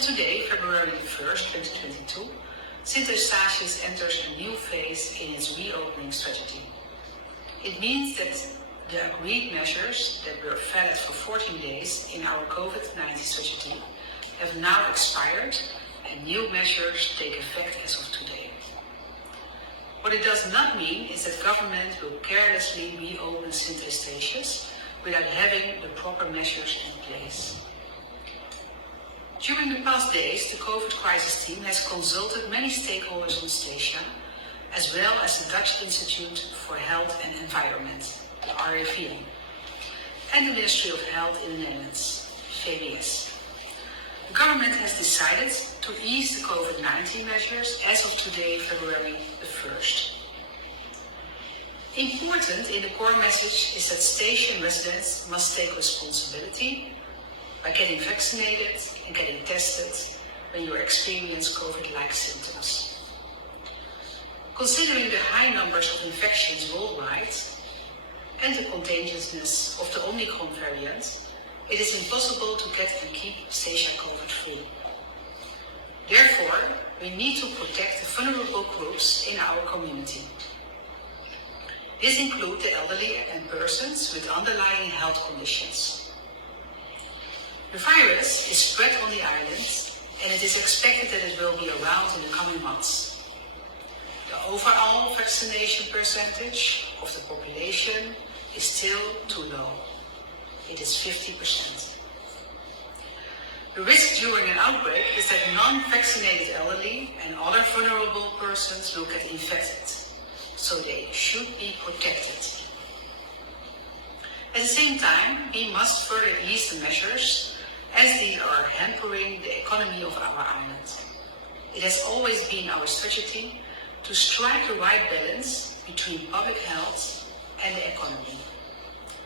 of today, February 1st, 2022, Eustatius enters a new phase in its reopening strategy. It means that the agreed measures that were valid for 14 days in our COVID-19 strategy have now expired and new measures take effect as of today. What it does not mean is that government will carelessly reopen Eustatius without having the proper measures in place. During the past days, the COVID crisis team has consulted many stakeholders on Statia, as well as the Dutch Institute for Health and Environment, the RIV, and the Ministry of Health in the Netherlands, VWS. The government has decided to ease the COVID-19 measures as of today, February the 1st. Important in the core message is that station residents must take responsibility by getting vaccinated and getting tested when you experience COVID-like symptoms. Considering the high numbers of infections worldwide and the contagiousness of the Omicron variant, it is impossible to get and keep Statia COVID-free. Therefore, we need to protect the vulnerable groups in our community. This includes the elderly and persons with underlying health conditions. The virus is spread on the island, and it is expected that it will be around in the coming months. The overall vaccination percentage of the population is still too low. It is 50%. The risk during an outbreak is that non-vaccinated elderly and other vulnerable persons will get infected, so they should be protected. At the same time, we must further ease the measures as they are hampering the economy of our island. It has always been our strategy to strike the right balance between public health and the economy.